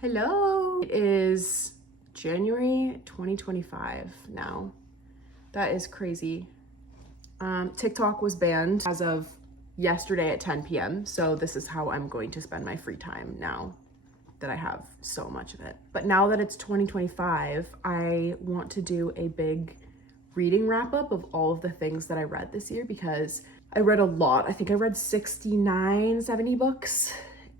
Hello. It is January 2025 now. That is crazy. TikTok was banned as of yesterday at 10 p.m. So this is how I'm going to spend my free time now that I have so much of it. But now that it's 2025, I want to do a big reading wrap up of all of the things that I read this year because I read a lot. I think I read 69, 70 books,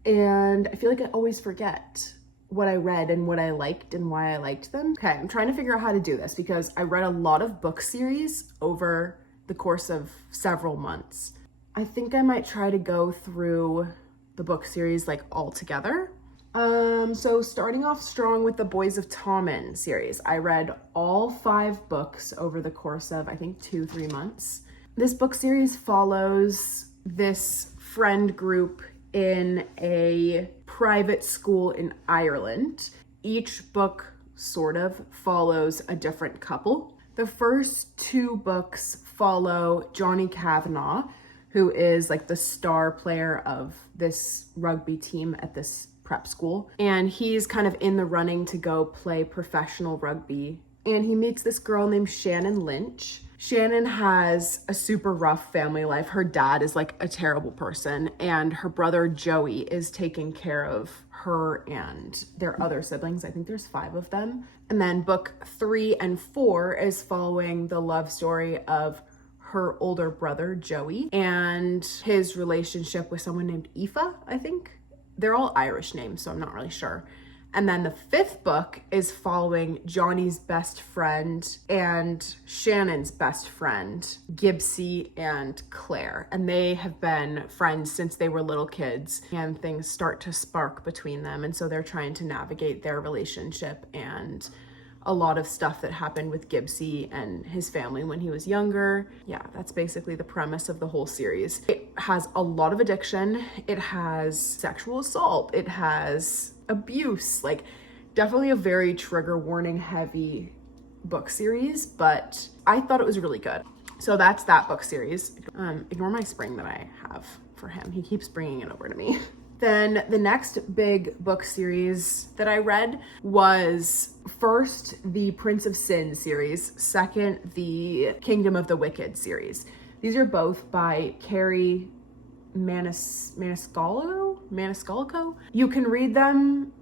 and I feel like I always forget what I read and what I liked and why I liked them. Okay, I'm trying to figure out how to do this because I read a lot of book series over the course of several months. I think I might try to go through the book series like all together. So starting off strong with the Boys of Tommen series. I read all 5 books over the course of, I think, 2-3 months. This book series follows this friend group in a private school in Ireland. Each book sort of follows a different couple. The first 2 books follow Johnny Kavanagh, who is like the star player of this rugby team at this prep school. And he's kind of in the running to go play professional rugby. And he meets this girl named Shannon Lynch. Shannon has a super rough family life. Her dad is like a terrible person, and her brother Joey is taking care of her and their other siblings. I think there's 5 of them. And then book 3 and 4 is following the love story of her older brother Joey and his relationship with someone named Aoife, I think. They're all Irish names, so I'm not really sure. And then the 5th book is following Johnny's best friend and Shannon's best friend, Gibbsy and Claire. And they have been friends since they were little kids, and things start to spark between them. And so they're trying to navigate their relationship and a lot of stuff that happened with Gibbsy and his family when he was younger. Yeah, that's basically the premise of the whole series. It has a lot of addiction. It has sexual assault. It has abuse, like definitely a very trigger warning heavy book series, but I thought it was really good. So that's that book series. Ignore my spring that I have for him. He keeps bringing it over to me. Then the next big book series that I read was first the Prince of Sin series, second the Kingdom of the Wicked series. These are both by Carrie Maniscalco. You can read them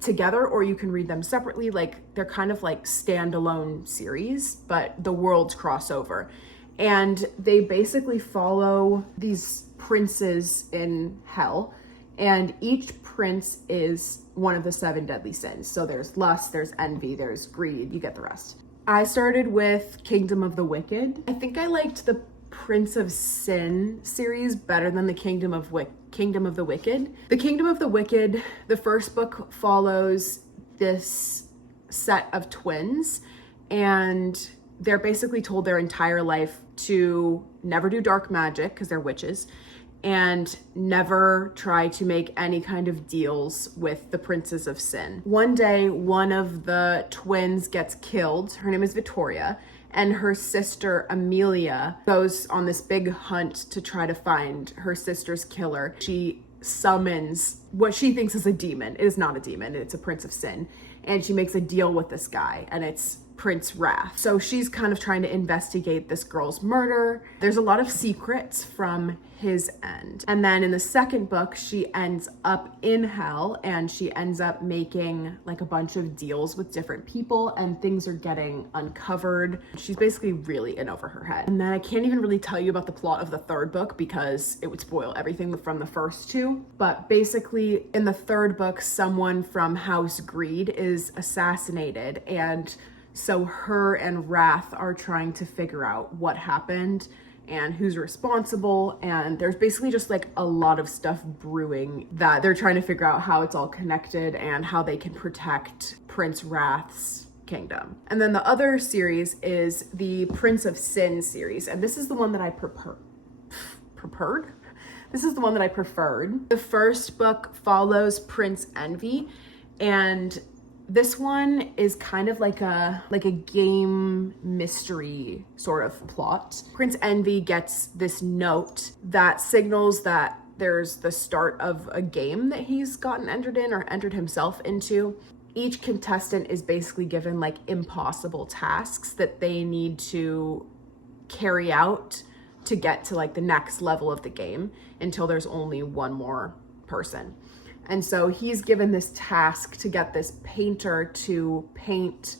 together or you can read them separately. Like they're kind of like standalone series, but the worlds cross over. And they basically follow these princes in hell. And each prince is one of the 7 deadly sins. So there's lust, there's envy, there's greed, you get the rest. I started with Kingdom of the Wicked. I think I liked the Prince of Sin series better than the Kingdom of the Wicked. The Kingdom of the Wicked, the first book follows this set of twins, and they're basically told their entire life to never do dark magic because they're witches, and never try to make any kind of deals with the princes of sin. One day, one of the twins gets killed. Her name is Victoria, and her sister Amelia goes on this big hunt to try to find her sister's killer. She summons what she thinks is a demon. It is not a demon, it's a prince of sin. And she makes a deal with this guy, and it's Prince Wrath. So she's kind of trying to investigate this girl's murder. There's a lot of secrets from his end. And then in the second book, she ends up in hell, and she ends up making like a bunch of deals with different people, and things are getting uncovered. She's basically really in over her head. And then I can't even really tell you about the plot of the third book because it would spoil everything from the first 2. But basically in the third book, someone from House Greed is assassinated, and so her and Wrath are trying to figure out what happened and who's responsible. And there's basically just like a lot of stuff brewing that they're trying to figure out how it's all connected and how they can protect Prince Wrath's kingdom. And then the other series is the Prince of Sin series. And this is the one that I preferred. The first book follows Prince Envy, and this one is kind of like a game mystery sort of plot. Prince Envy gets this note that signals that there's the start of a game that he's gotten entered in or entered himself into. Each contestant is basically given like impossible tasks that they need to carry out to get to like the next level of the game until there's only one more person. And so he's given this task to get this painter to paint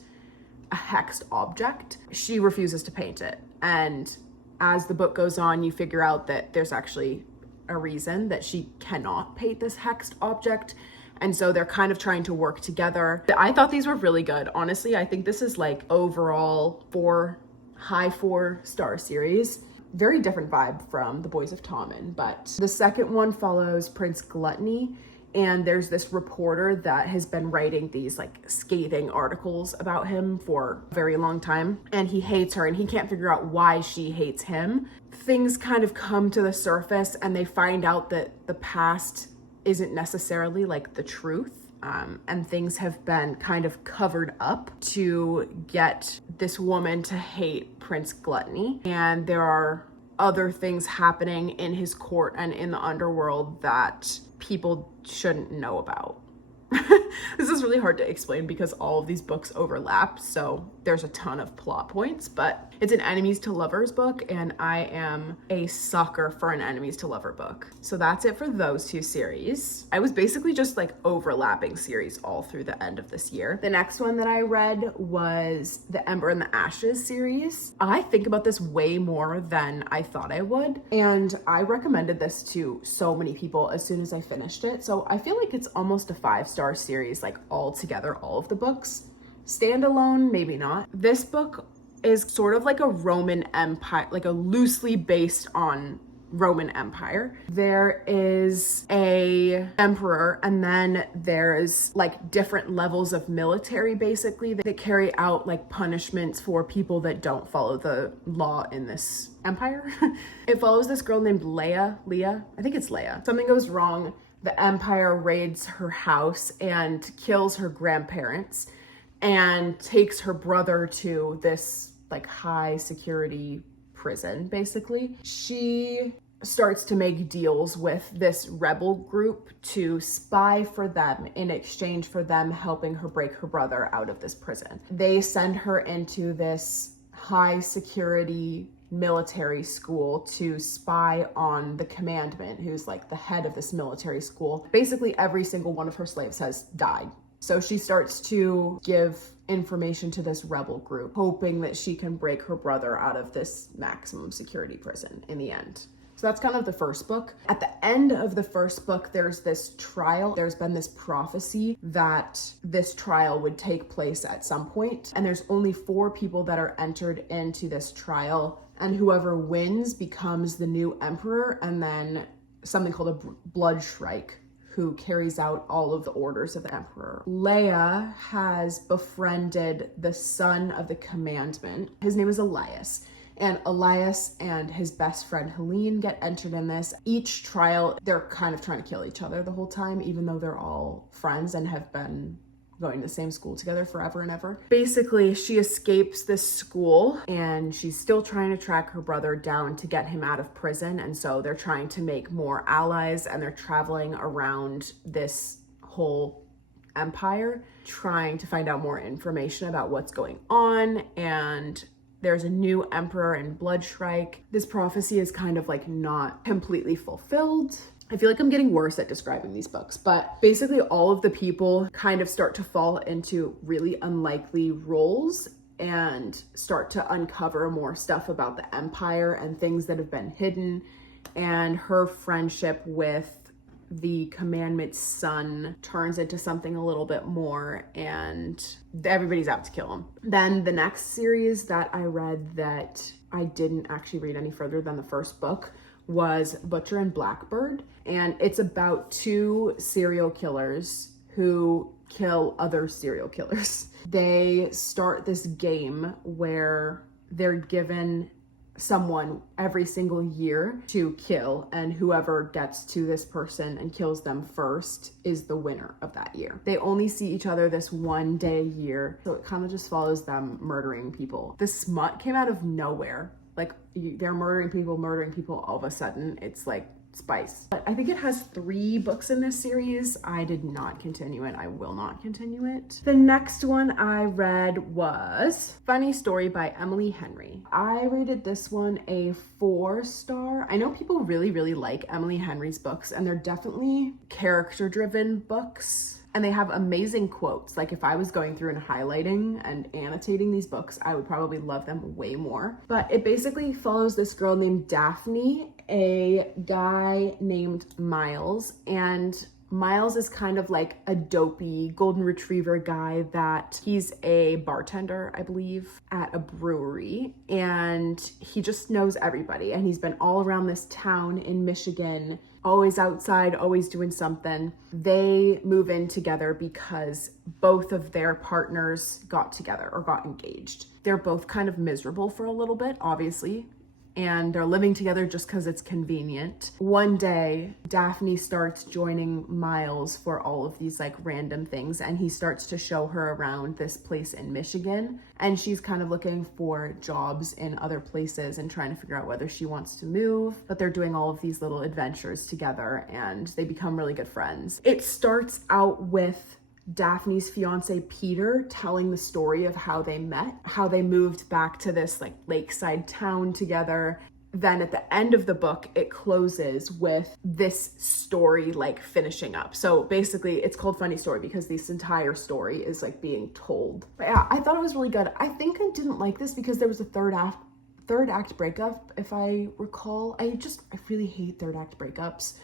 a hexed object. She refuses to paint it. And as the book goes on, you figure out that there's actually a reason that she cannot paint this hexed object. And so they're kind of trying to work together. I thought these were really good. Honestly, I think this is like overall high 4-star series. Very different vibe from The Boys of Tommen, but the second one follows Prince Gluttony, and there's this reporter that has been writing these like scathing articles about him for a very long time, and he hates her and he can't figure out why she hates him. Things kind of come to the surface and they find out that the past isn't necessarily like the truth. And things have been kind of covered up to get this woman to hate Prince Gluttony. And there are other things happening in his court and in the underworld that people shouldn't know about. This is really hard to explain because all of these books overlap, so there's a ton of plot points, but it's an enemies to lovers book, and I am a sucker for an enemies to lover book. So that's it for those two series. I was basically just like overlapping series all through the end of this year. The next one that I read was the Ember and the Ashes series. I think about this way more than I thought I would, and I recommended this to so many people as soon as I finished it, so I feel like it's almost a 5-star series, like all together, all of the books. Standalone, maybe not. This book is sort of like a Roman Empire, like a loosely based on Roman Empire. There is a emperor, and then there's like different levels of military basically that carry out like punishments for people that don't follow the law in this empire. It follows this girl named Leia, I think it's Leia. Something goes wrong. The Empire raids her house and kills her grandparents and takes her brother to this like high security prison, basically. She starts to make deals with this rebel group to spy for them in exchange for them helping her break her brother out of this prison. They send her into this high security military school to spy on the commandant, who's like the head of this military school. Basically every single one of her slaves has died. So she starts to give information to this rebel group, hoping that she can break her brother out of this maximum security prison in the end. So that's kind of the first book. At the end of the first book, there's this trial. There's been this prophecy that this trial would take place at some point, and there's only 4 people that are entered into this trial, and whoever wins becomes the new emperor, and then something called a Bloodshrike, who carries out all of the orders of the emperor. Leia has befriended the son of the commandant. His name is Elias. And Elias and his best friend Helene get entered in this. Each trial, they're kind of trying to kill each other the whole time, even though they're all friends and have been going to the same school together forever and ever. Basically, she escapes this school and she's still trying to track her brother down to get him out of prison. And so they're trying to make more allies, and they're traveling around this whole empire, trying to find out more information about what's going on. And there's a new emperor in Bloodshrike. This prophecy is kind of like not completely fulfilled. I feel like I'm getting worse at describing these books, but basically all of the people kind of start to fall into really unlikely roles and start to uncover more stuff about the empire and things that have been hidden. And her friendship with the commandant's son turns into something a little bit more, and everybody's out to kill him. Then the next series that I read that I didn't actually read any further than the first book was Butcher and Blackbird, and it's about 2 serial killers who kill other serial killers. They start this game where they're given someone every single year to kill, and whoever gets to this person and kills them first is the winner of that year. They only see each other this one day a year, so it kind of just follows them murdering people. The smut came out of nowhere. Like, they're murdering people all of a sudden. It's like spice. But I think it has 3 books in this series. I did not continue it. I will not continue it. The next one I read was Funny Story by Emily Henry. I rated this one a 4-star. I know people really, really like Emily Henry's books, and they're definitely character-driven books. And they have amazing quotes. Like if I was going through and highlighting and annotating these books, I would probably love them way more. But it basically follows this girl named Daphne, a guy named Miles, and Miles is kind of like a dopey golden retriever guy that he's a bartender, I believe, at a brewery, and he just knows everybody, and he's been all around this town in Michigan, always outside, always doing something. They move in together because both of their partners got together or got engaged. They're both kind of miserable for a little bit, obviously, and they're living together just because it's convenient. One day, Daphne starts joining Miles for all of these like random things, and he starts to show her around this place in Michigan, and she's kind of looking for jobs in other places and trying to figure out whether she wants to move, but they're doing all of these little adventures together, and they become really good friends. It starts out with Daphne's fiance Peter telling the story of how they met, how they moved back to this like lakeside town together. Then at the end of the book, it closes with this story like finishing up. So basically it's called Funny Story because this entire story is like being told. But yeah, I thought it was really good. I think I didn't like this because there was a third act breakup, if I recall. I really hate third act breakups.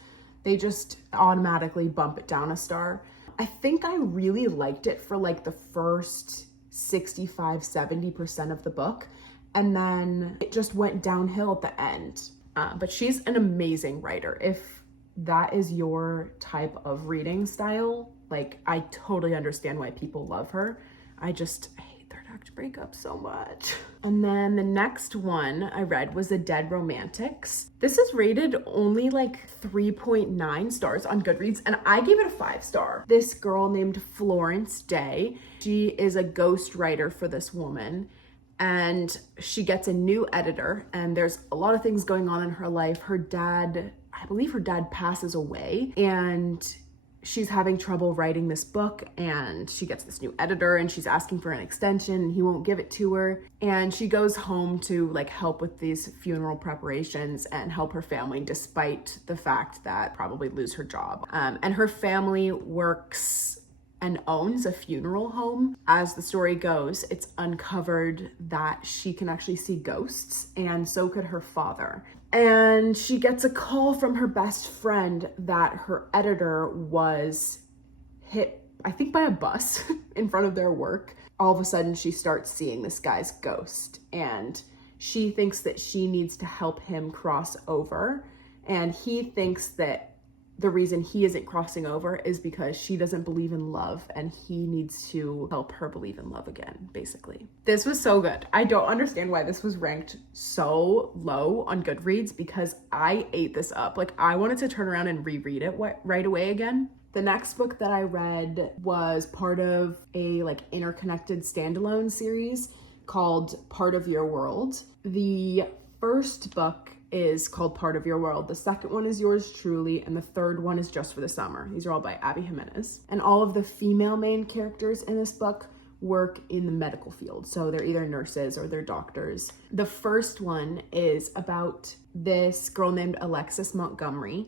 They just automatically bump it down a star. I think I really liked it for like the first 65-70% of the book, and then it just went downhill at the end. But she's an amazing writer. If that is your type of reading style, like I totally understand why people love her. I just hate third act breakup so much. And then the next one I read was The Dead Romantics. This is rated only like 3.9 stars on Goodreads, and I gave it a 5-star. This girl named Florence Day, she is a ghostwriter for this woman, and she gets a new editor, and there's a lot of things going on in her life. I believe her dad passes away, and she's having trouble writing this book, and she gets this new editor, and she's asking for an extension, and he won't give it to her. And she goes home to like help with these funeral preparations and help her family, despite the fact that probably lose her job. And her family works and owns a funeral home. As the story goes, it's uncovered that she can actually see ghosts, and so could her father. And she gets a call from her best friend that her editor was hit, I think, by a bus in front of their work. All of a sudden, she starts seeing this guy's ghost, and she thinks that she needs to help him cross over. And he thinks that the reason he isn't crossing over is because she doesn't believe in love, and he needs to help her believe in love again, basically. This was so good. I don't understand why this was ranked so low on Goodreads, because I ate this up. Like, I wanted to turn around and reread it right away again. The next book that I read was part of a like interconnected standalone series called Part of Your World. The first book is called Part of Your World. The second one is Yours Truly, and the third one is Just for the Summer. These are all by Abby Jimenez. And all of the female main characters in this book work in the medical field. So they're either nurses or they're doctors. The first one is about this girl named Alexis Montgomery,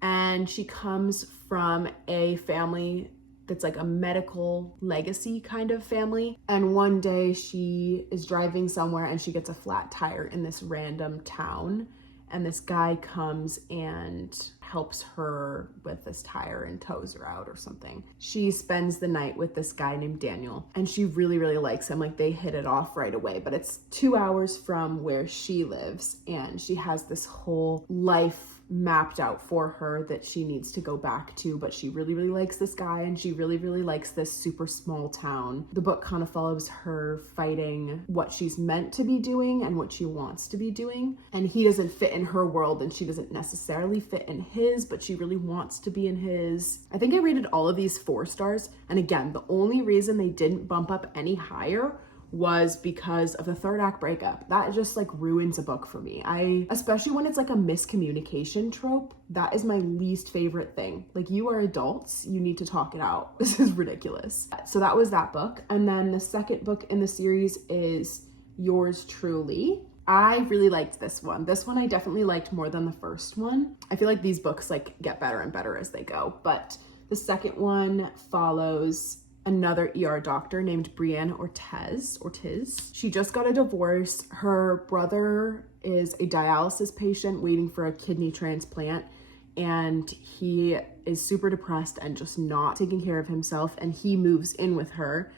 and she comes from a family that's like a medical legacy kind of family. And one day she is driving somewhere and she gets a flat tire in this random town. And this guy comes and helps her with this tire and tows her out or something. She spends the night with this guy named Daniel, and she really, really likes him. Like, they hit it off right away, but it's 2 hours from where she lives, and she has this whole life mapped out for her that she needs to go back to, but she really, really likes this guy, and she really, really likes this super small town. The book kind of follows her fighting what she's meant to be doing and what she wants to be doing, and he doesn't fit in her world, and she doesn't necessarily fit in his, but she really wants to be in his. I think I rated all of these 4 stars, and again, the only reason they didn't bump up any higher was because of the third act breakup. That just like ruins a book for me. Especially when it's like a miscommunication trope, that is my least favorite thing. Like, you are adults, you need to talk it out. This is ridiculous. So that was that book. And then the second book in the series is Yours Truly. I really liked this one. This one I definitely liked more than the first one. I feel like these books like get better and better as they go, but the second one follows another ER doctor named Brienne Ortiz. She just got a divorce. Her brother is a dialysis patient waiting for a kidney transplant, and he is super depressed and just not taking care of himself, and he moves in with her.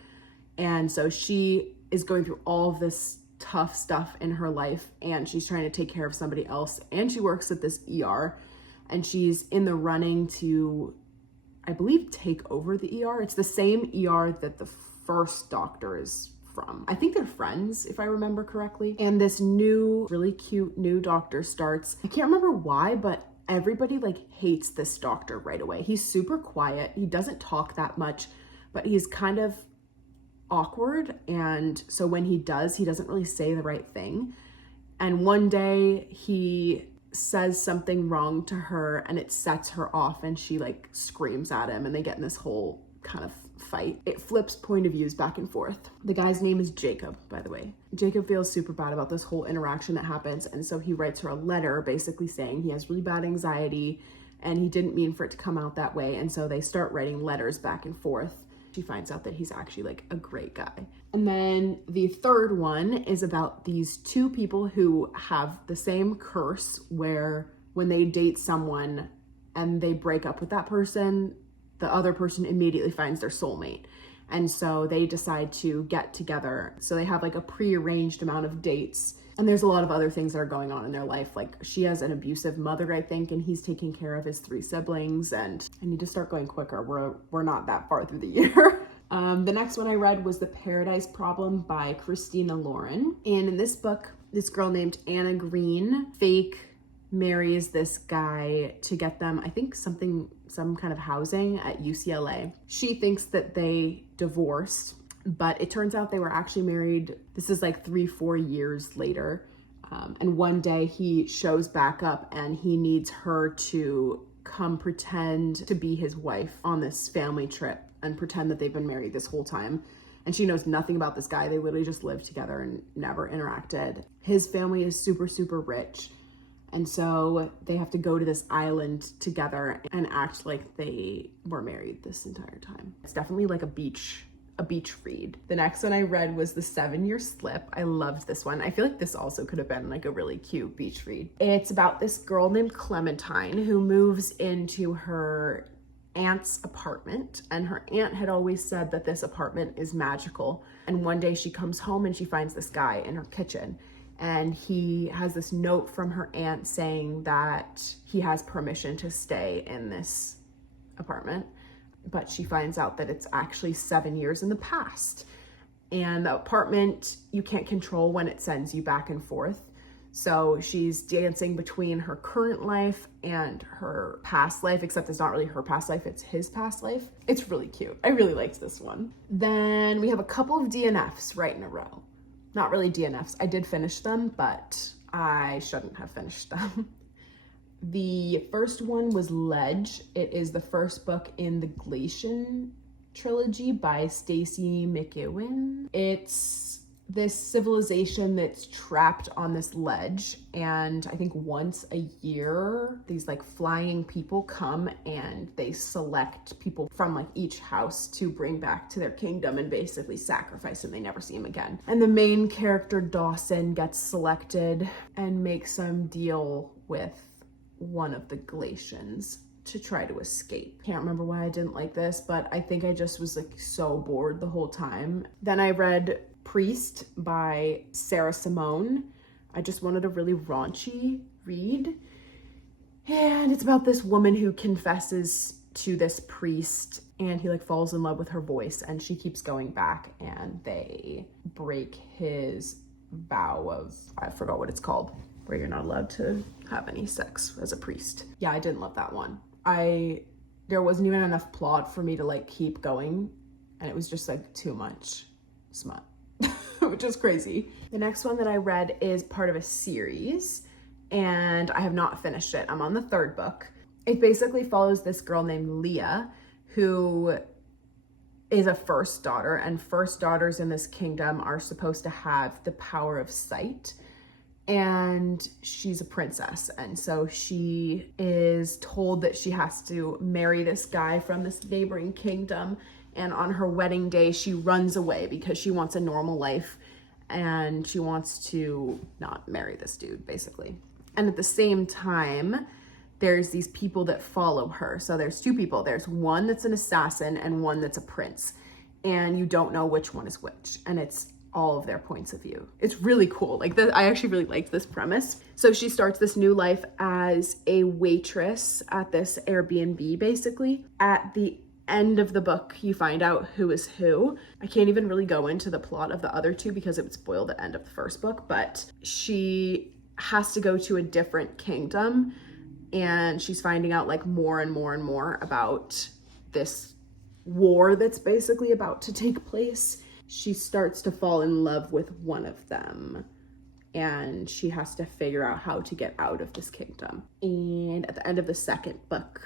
And so she is going through all of this tough stuff in her life, and she's trying to take care of somebody else, and she works at this ER, and she's in the running to, I believe, take over the ER. It's the same ER that the first doctor is from. I think they're friends, if I remember correctly. And this new, really cute new doctor starts. I can't remember why, but everybody like hates this doctor right away. He's super quiet. He doesn't talk that much, but he's kind of awkward. And so when he does, he doesn't really say the right thing. And one day he says something wrong to her and it sets her off, and she like screams at him, and they get in this whole kind of fight. It flips point of views back and forth. The guy's name is Jacob, by the way. Jacob feels super bad about this whole interaction that happens, and so he writes her a letter basically saying he has really bad anxiety and he didn't mean for it to come out that way. And so they start writing letters back and forth. She finds out that he's actually like a great guy. And then the third one is about these two people who have the same curse, where when they date someone and they break up with that person, the other person immediately finds their soulmate. And so they decide to get together. So they have like a prearranged amount of dates. And there's a lot of other things that are going on in their life. Like, she has an abusive mother, I think, and he's taking care of his 3 siblings. And I need to start going quicker. We're not that far through the year. The next one I read was The Paradise Problem by Christina Lauren. And in this book, this girl named Anna Green fake marries this guy to get them, I think, some kind of housing at UCLA. She thinks that they divorced, but it turns out they were actually married. This is like 3-4 years later. And one day he shows back up and he needs her to come pretend to be his wife on this family trip and pretend that they've been married this whole time. And she knows nothing about this guy. They literally just lived together and never interacted. His family is super, super rich. And so they have to go to this island together and act like they were married this entire time. It's definitely like a beach read. The next one I read was The 7-Year Slip. I loved this one. I feel like this also could have been like a really cute beach read. It's about this girl named Clementine who moves into her aunt's apartment, and her aunt had always said that this apartment is magical. And one day she comes home and she finds this guy in her kitchen, and he has this note from her aunt saying that he has permission to stay in this apartment. But she finds out that it's actually 7 years in the past. And the apartment, you can't control when it sends you back and forth. So she's dancing between her current life and her past life, except it's not really her past life, it's his past life. It's really cute. I really liked this one. Then we have a couple of DNFs right in a row. Not really DNFs. I did finish them, but I shouldn't have finished them. The first one was Ledge. It is the first book in the Glacian trilogy by Stacey McEwen. It's this civilization that's trapped on this ledge, and I think once a year these like flying people come and they select people from like each house to bring back to their kingdom and basically sacrifice, and they never see him again. And the main character Dawson gets selected and makes some deal with one of the Glacians to try to escape. Can't remember why I didn't like this, but I think I just was like so bored the whole time. Then I read Priest by Sarah Simone. I just wanted a really raunchy read. And it's about this woman who confesses to this priest, and he like falls in love with her voice, and she keeps going back, and they break his vow of, I forgot what it's called, where you're not allowed to have any sex as a priest. Yeah, I didn't love that one. There wasn't even enough plot for me to like keep going, and it was just like too much smut. which is crazy. The next one that I read is part of a series, and I have not finished it. I'm on the third book. It basically follows this girl named Leah, who is a first daughter, and first daughters in this kingdom are supposed to have the power of sight. And she's a princess, and so she is told that she has to marry this guy from this neighboring kingdom, and on her wedding day she runs away because she wants a normal life and she wants to not marry this dude, basically. And at the same time, there's these people that follow her. So there's two people. There's one that's an assassin and one that's a prince, and you don't know which one is which, and it's all of their points of view. It's really cool. Like, I actually really liked this premise. So she starts this new life as a waitress at this Airbnb, basically. At the end of the book, you find out who is who. I can't even really go into the plot of the other two because it would spoil the end of the first book, but she has to go to a different kingdom, and she's finding out like more and more and more about this war that's basically about to take place. She starts to fall in love with one of them, and she has to figure out how to get out of this kingdom. And at the end of the second book,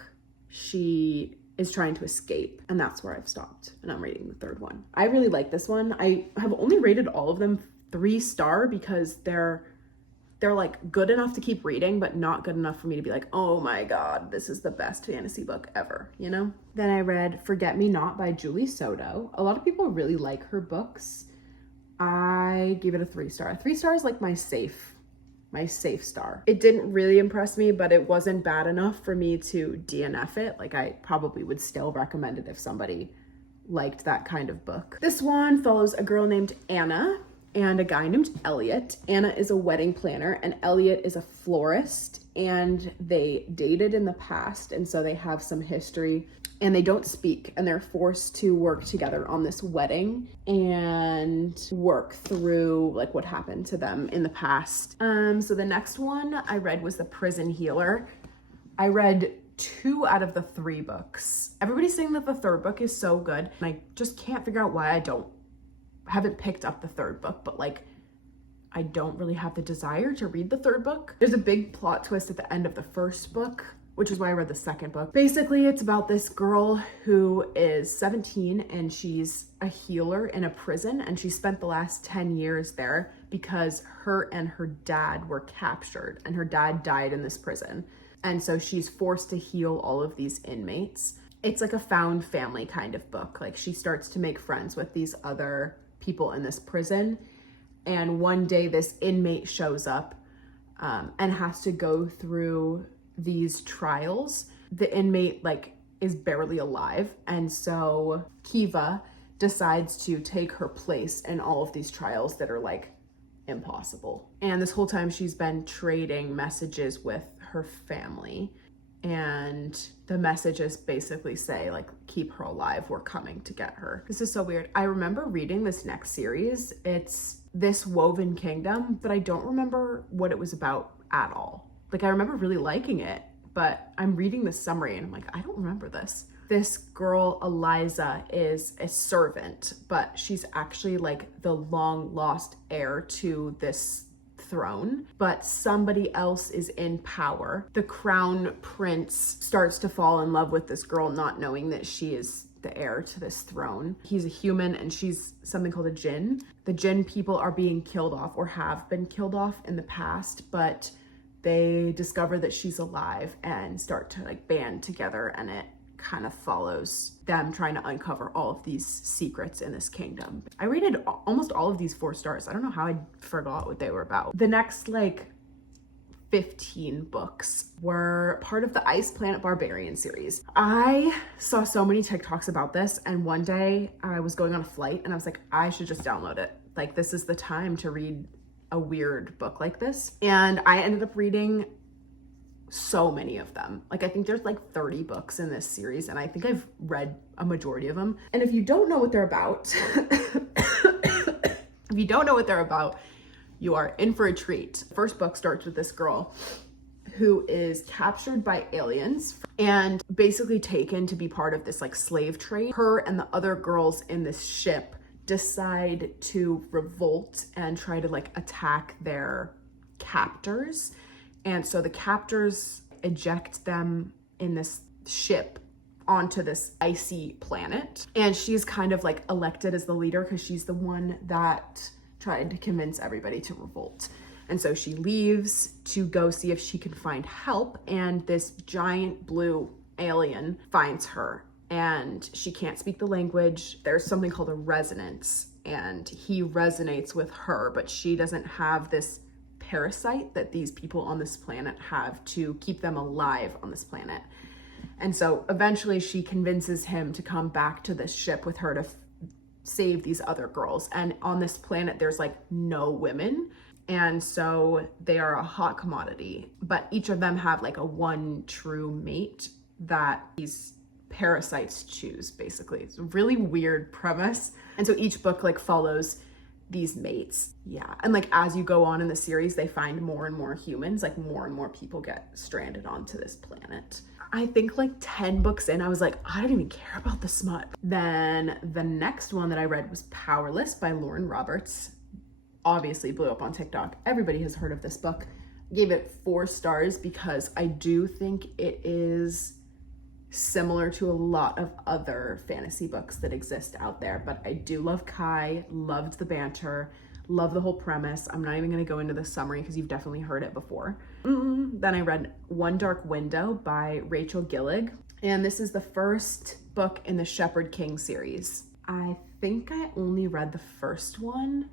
she is trying to escape, and that's where I've stopped, and I'm reading the third one. I really like this one. I have only rated all of them 3-star because they're like good enough to keep reading, but not good enough for me to be like, oh my God, this is the best fantasy book ever, you know? Then I read Forget Me Not by Julie Soto. A lot of people really like her books. I gave it a 3-star. 3-star is like my safe star. It didn't really impress me, but it wasn't bad enough for me to DNF it. Like, I probably would still recommend it if somebody liked that kind of book. This one follows a girl named Anna and a guy named Elliot. Anna is a wedding planner and Elliot is a florist, and they dated in the past, and so they have some history, and they don't speak, and they're forced to work together on this wedding and work through like what happened to them in the past. So the next one I read was The Prison Healer. I read 2 out of the 3 books. Everybody's saying that the third book is so good, and I just can't figure out why I haven't picked up the third book, but like, I don't really have the desire to read the third book. There's a big plot twist at the end of the first book, which is why I read the second book. Basically, it's about this girl who is 17 and she's a healer in a prison, and she spent the last 10 years there because her and her dad were captured, and her dad died in this prison. And so she's forced to heal all of these inmates. It's like a found family kind of book. Like, she starts to make friends with these other people in this prison, and one day this inmate shows up and has to go through these trials. The inmate like is barely alive, and so Kiva decides to take her place in all of these trials that are like impossible. And this whole time she's been trading messages with her family, and the messages basically say like, keep her alive, we're coming to get her. This is so weird. I remember reading this next series. It's This Woven Kingdom, but I don't remember what it was about at all. Like, I remember really liking it, but I'm reading the summary and I'm like, I don't remember this. This girl, Eliza, is a servant, but she's actually like the long lost heir to this throne, but somebody else is in power. The crown prince starts to fall in love with this girl, not knowing that she is the heir to this throne. He's a human and she's something called a jinn. The jinn people are being killed off, or have been killed off in the past, but they discover that she's alive and start to like band together, and it kind of follows them trying to uncover all of these secrets in this kingdom. I rated almost all of these 4 stars. I don't know how I forgot what they were about. The next like 15 books were part of the Ice Planet Barbarian series. I saw so many TikToks about this, and one day I was going on a flight and I was like, I should just download it. Like, this is the time to read a weird book like this. And I ended up reading so many of them. Like, I think there's like 30 books in this series, and I think I've read a majority of them. And if you don't know what they're about, you are in for a treat. The first book starts with this girl who is captured by aliens and basically taken to be part of this like slave trade. Her and the other girls in this ship decide to revolt and try to like attack their captors. And so the captors eject them in this ship onto this icy planet. And she's kind of like elected as the leader because she's the one that tried to convince everybody to revolt. And so she leaves to go see if she can find help. And this giant blue alien finds her, and she can't speak the language. There's something called a resonance, and he resonates with her, but she doesn't have this parasite that these people on this planet have to keep them alive on this planet. And so eventually she convinces him to come back to this ship with her to save these other girls. And on this planet, there's like no women. And so they are a hot commodity, but each of them have like a one true mate that these parasites choose, basically. It's a really weird premise. And so each book like follows these mates. Yeah. And like as you go on in the series, they find more and more humans, like more and more people get stranded onto this planet. I think like 10 books in, I was like, I don't even care about the smut. Then the next one that I read was Powerless by Lauren Roberts. Obviously blew up on TikTok. Everybody has heard of this book. Gave it 4 stars because I do think it is similar to a lot of other fantasy books that exist out there. But I do love Kai, loved the banter, love the whole premise. I'm not even going to go into the summary because you've definitely heard it before. Then I read One Dark Window by Rachel Gillig. And this is the first book in the Shepherd King series. I think I only read the first one.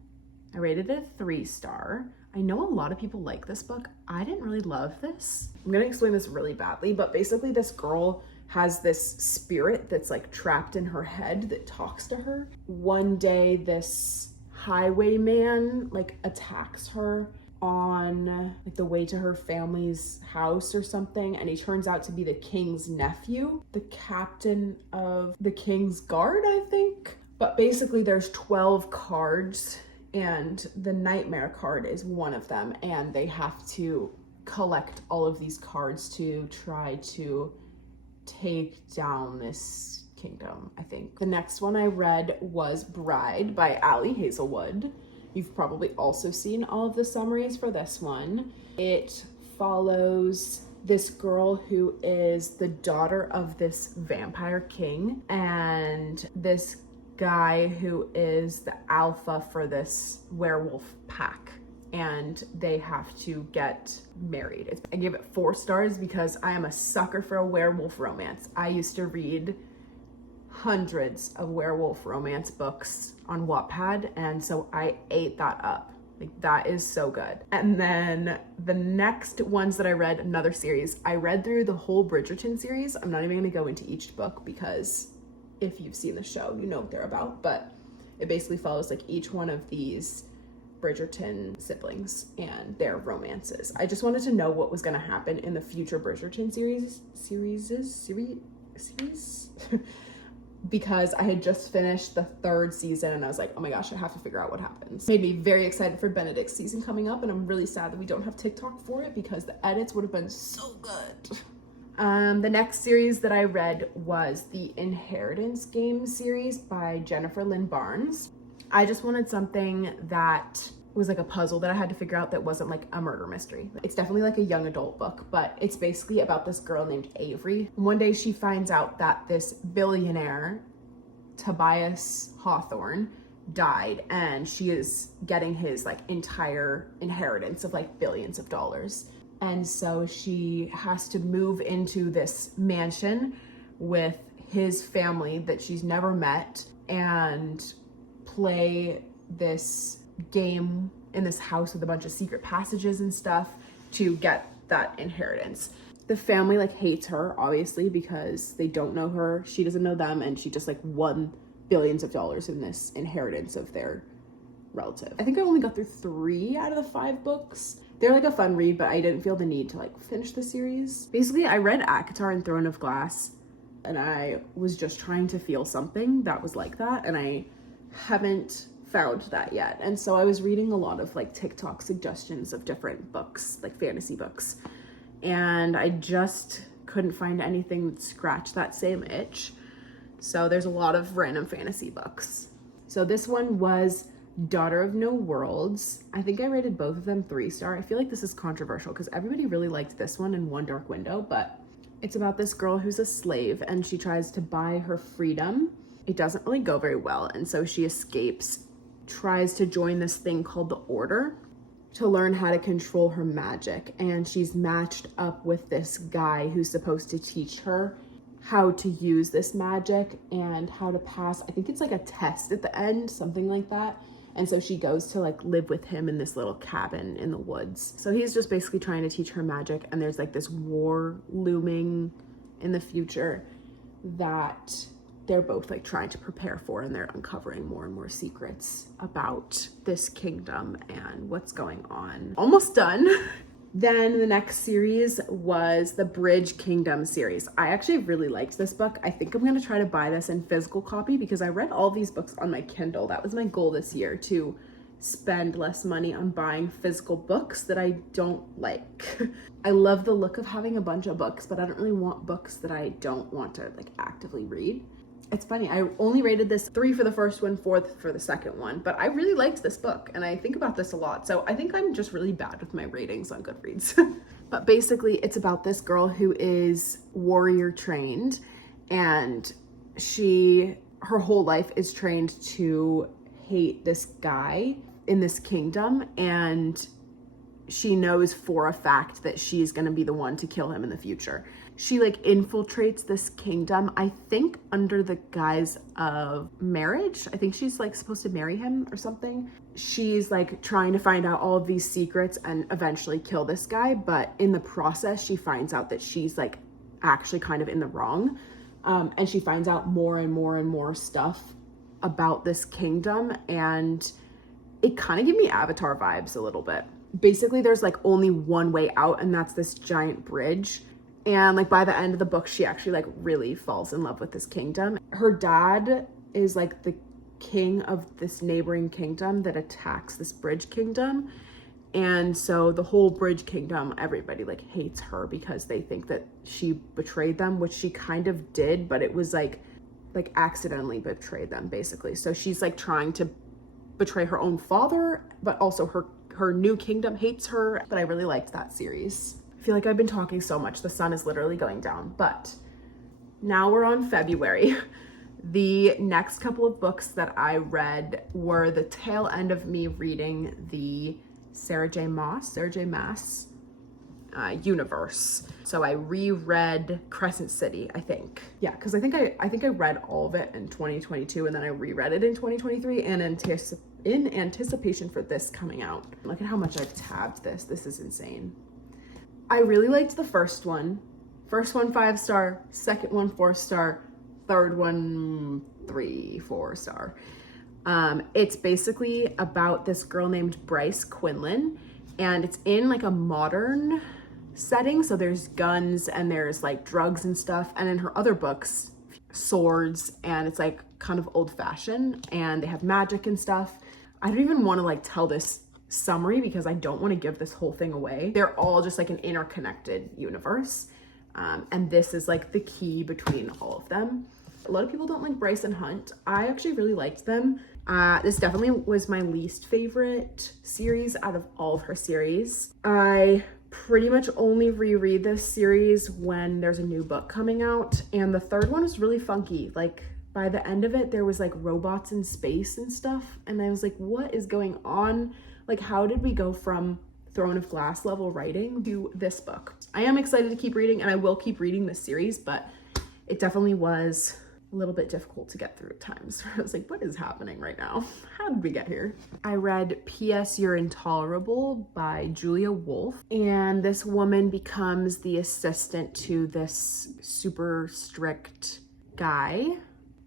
I rated it a 3-star. I know a lot of people like this book. I didn't really love this. I'm gonna explain this really badly, but basically this girl has this spirit that's like trapped in her head that talks to her. One day this highwayman like attacks her on like the way to her family's house or something, and he turns out to be the king's nephew, the captain of the king's guard, I think. But basically there's 12 cards and the nightmare card is one of them, and they have to collect all of these cards to try to take down this kingdom, I think. The next one I read was Bride by Ali Hazelwood. You've probably also seen all of the summaries for this one. It follows this girl who is the daughter of this vampire king, and this guy who is the alpha for this werewolf pack, and they have to get married. I give it 4 stars because I am a sucker for a werewolf romance. I used to read hundreds of werewolf romance books on Wattpad, and so I ate that up. Like, that is so good. And then the next ones that I read, another series, I read through the whole Bridgerton series. I'm not even gonna go into each book because if you've seen the show, you know what they're about, but it basically follows like each one of these Bridgerton siblings and their romances. I just wanted to know what was going to happen in the future Bridgerton series because I had just finished the 3rd season and I was like, oh my gosh, I have to figure out what happens. Made me very excited for Benedict's season coming up, and I'm really sad that we don't have TikTok for it because the edits would have been so good. The next series that I read was the Inheritance Game series by Jennifer Lynn Barnes. I just wanted something that was like a puzzle that I had to figure out that wasn't like a murder mystery. It's definitely like a young adult book, but it's basically about this girl named Avery. One day she finds out that this billionaire, Tobias Hawthorne, died, and she is getting his like entire inheritance of like billions of dollars. And so she has to move into this mansion with his family that she's never met and play this game in this house with a bunch of secret passages and stuff to get that inheritance. The family like hates her, obviously, because they don't know her. She doesn't know them, and she just like won billions of dollars in this inheritance of their relative. I think I only got through 3 out of the 5 books. They're like a fun read, but I didn't feel the need to like finish the series. Basically, I read ACOTAR and Throne of Glass, and I was just trying to feel something that was like that, and I haven't found that yet. And so I was reading a lot of like TikTok suggestions of different books, like fantasy books, and I just couldn't find anything that scratched that same itch. So there's a lot of random fantasy books. So this one was Daughter of No Worlds. I think I rated both of them 3-star. I feel like this is controversial because everybody really liked this one and One Dark Window, but it's about this girl who's a slave and she tries to buy her freedom. It doesn't really go very well, and so she escapes, tries to join this thing called the Order to learn how to control her magic, and she's matched up with this guy who's supposed to teach her how to use this magic and how to pass, I think it's like a test at the end, something like that. And so she goes to like live with him in this little cabin in the woods. So he's just basically trying to teach her magic, and there's like this war looming in the future that they're both like trying to prepare for, and they're uncovering more and more secrets about this kingdom and what's going on. Almost done. Then the next series was the Bridge Kingdom series. I actually really liked this book. I think I'm gonna try to buy this in physical copy because I read all these books on my Kindle. That was my goal this year, to spend less money on buying physical books that I don't like. I love the look of having a bunch of books, but I don't really want books that I don't want to like actively read. It's funny, I only rated this 3 for the first one, 4 for the second one, but I really liked this book and I think about this a lot. So I think I'm just really bad with my ratings on Goodreads. But basically it's about this girl who is warrior trained, and her whole life is trained to hate this guy in this kingdom, and she knows for a fact that she's going to be the one to kill him in the future. She like infiltrates this kingdom, I think under the guise of marriage. I think she's like supposed to marry him or something. She's like trying to find out all of these secrets and eventually kill this guy, but in the process she finds out that she's like actually kind of in the wrong. And she finds out more and more and more stuff about this kingdom, and it kind of gave me Avatar vibes a little bit. Basically there's like only one way out, and that's this giant bridge. And like by the end of the book, she actually like really falls in love with this kingdom. Her dad is like the king of this neighboring kingdom that attacks this Bridge Kingdom. And so the whole Bridge Kingdom, everybody like hates her because they think that she betrayed them, which she kind of did, but it was like accidentally betrayed them basically. So she's like trying to betray her own father, but also her new kingdom hates her. But I really liked that series. I feel like I've been talking so much, the sun is literally going down, but now we're on February. The next couple of books that I read were the tail end of me reading the Sarah J Maas universe. So I reread Crescent City, I think. Yeah, because I think I read all of it in 2022, and then I reread it in 2023 and in anticipation for this coming out. Look at how much I've tabbed this. This is insane. I really liked the first one. First one 5-star, second one 4-star, third one 3-4 star. It's basically about this girl named Bryce Quinlan, and it's in like a modern setting. So there's guns and there's like drugs and stuff. And in her other books, swords, and it's like kind of old fashioned, and they have magic and stuff. I don't even want to like tell this summary because I don't want to give this whole thing away. They're all just like an interconnected universe. And this is like the key between all of them. A lot of people don't like Bryce and Hunt. I actually really liked them. This definitely was my least favorite series out of all of her series. I pretty much only reread this series when there's a new book coming out, and the third one was really funky. Like by the end of it, there was like robots in space and stuff, and I was like, what is going on? Like, how did we go from Throne of Glass level writing to this book? I am excited to keep reading, and I will keep reading this series, but it definitely was a little bit difficult to get through at times. I was like, what is happening right now? How did we get here? I read P.S. You're Intolerable by Julia Wolf, and this woman becomes the assistant to this super strict guy,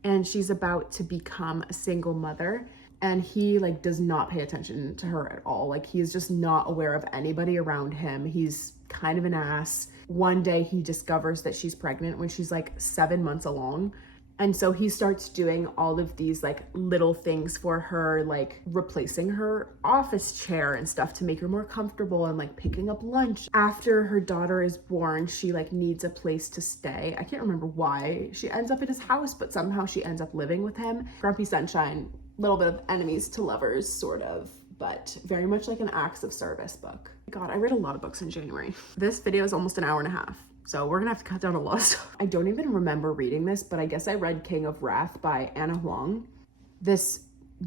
and she's about to become a single mother, and he like does not pay attention to her at all. Like he is just not aware of anybody around him. He's kind of an ass. One day he discovers that she's pregnant when she's like 7 months along. And so he starts doing all of these like little things for her, like replacing her office chair and stuff to make her more comfortable, and like picking up lunch. After her daughter is born, she like needs a place to stay. I can't remember why she ends up in his house, but somehow she ends up living with him. Grumpy Sunshine little bit of enemies to lovers, sort of, but very much like an acts of service book. God, I read a lot of books in January. This video is almost an hour and a half, so we're gonna have to cut down a lot of stuff. I don't even remember reading this, but I guess I read King of Wrath by Anna Huang. This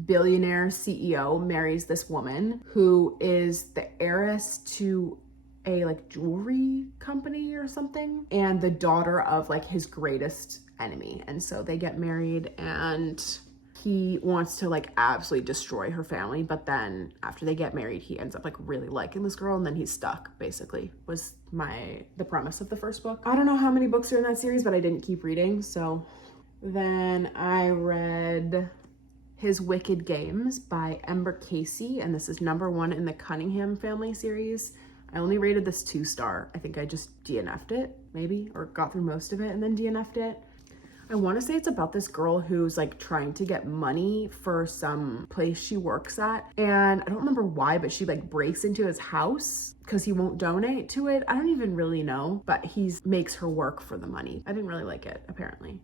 billionaire CEO marries this woman who is the heiress to a like jewelry company or something, and the daughter of like his greatest enemy. And so they get married, and he wants to like absolutely destroy her family, but then after they get married he ends up like really liking this girl, and then he's stuck, basically, was the premise of the first book. I don't know how many books are in that series, but I didn't keep reading. So then I read His Wicked Games by Ember Casey, and this is #1 in the Cunningham family series. I only rated this 2-star. I think I just DNF'd it, maybe, or got through most of it and then DNF'd it. I want to say it's about this girl who's like trying to get money for some place she works at, and I don't remember why, but she like breaks into his house because he won't donate to it. I don't even really know, but he makes her work for the money. I didn't really like it, apparently.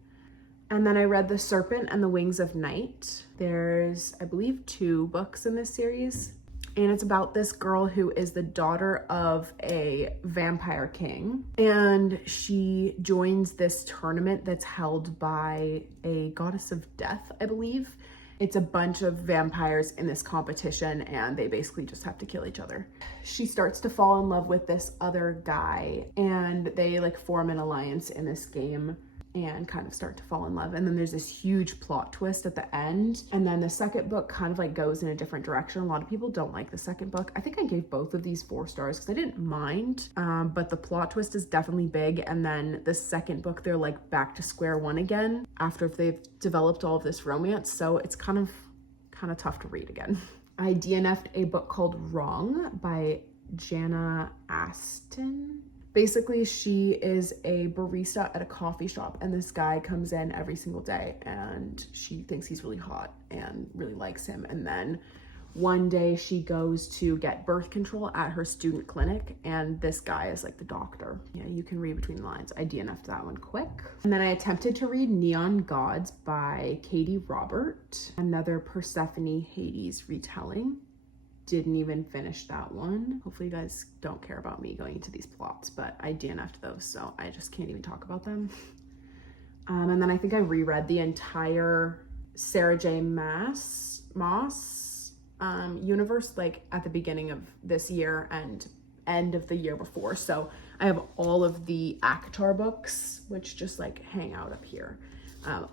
And then I read The Serpent and the Wings of Night. There's, I believe, 2 books in this series. And it's about this girl who is the daughter of a vampire king. And she joins this tournament that's held by a goddess of death, I believe. It's a bunch of vampires in this competition, and they basically just have to kill each other. She starts to fall in love with this other guy, and they like form an alliance in this game and kind of start to fall in love. And then there's this huge plot twist at the end. And then the second book kind of like goes in a different direction. A lot of people don't like the second book. I think I gave both of these 4 stars because I didn't mind, but the plot twist is definitely big. And then the second book, they're like back to square one again after they've developed all of this romance. So it's kind of tough to read again. I DNF'd a book called Wrong by Jana Aston. Basically, she is a barista at a coffee shop, and this guy comes in every single day, and she thinks he's really hot and really likes him. And then one day she goes to get birth control at her student clinic, and this guy is like the doctor. Yeah, you can read between the lines. I DNF'd that one quick. And then I attempted to read Neon Gods by Katie Robert, another Persephone Hades retelling. Didn't even finish that one. Hopefully you guys don't care about me going into these plots, but I DNF'd those, so I just can't even talk about them. And then I think I reread the entire Sarah J Maas universe like at the beginning of this year and end of the year before. So I have all of the ACOTAR books, which just like hang out up here.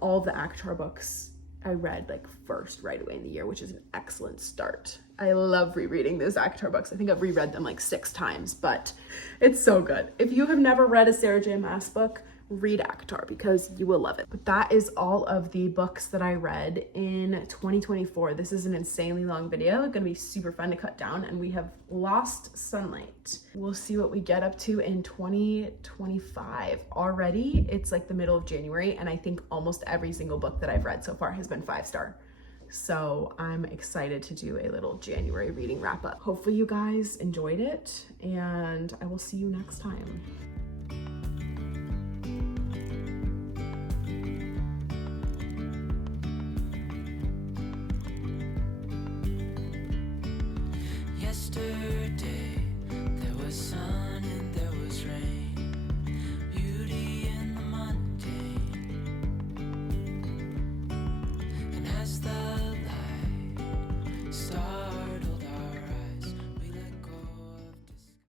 All of the ACOTAR books I read like first right away in the year, which is an excellent start. I love rereading those ACOTAR books. I think I've reread them like 6 times, but it's so good. If you have never read a Sarah J Maas book, read ACOTAR because you will love it. But that is all of the books that I read in 2024. This is an insanely long video. It's gonna be super fun to cut down, and we have Lost Sunlight. We'll see what we get up to in 2025. Already, it's like the middle of January, and I think almost every single book that I've read so far has been 5-star. So I'm excited to do a little January reading wrap up. Hopefully you guys enjoyed it, and I will see you next time.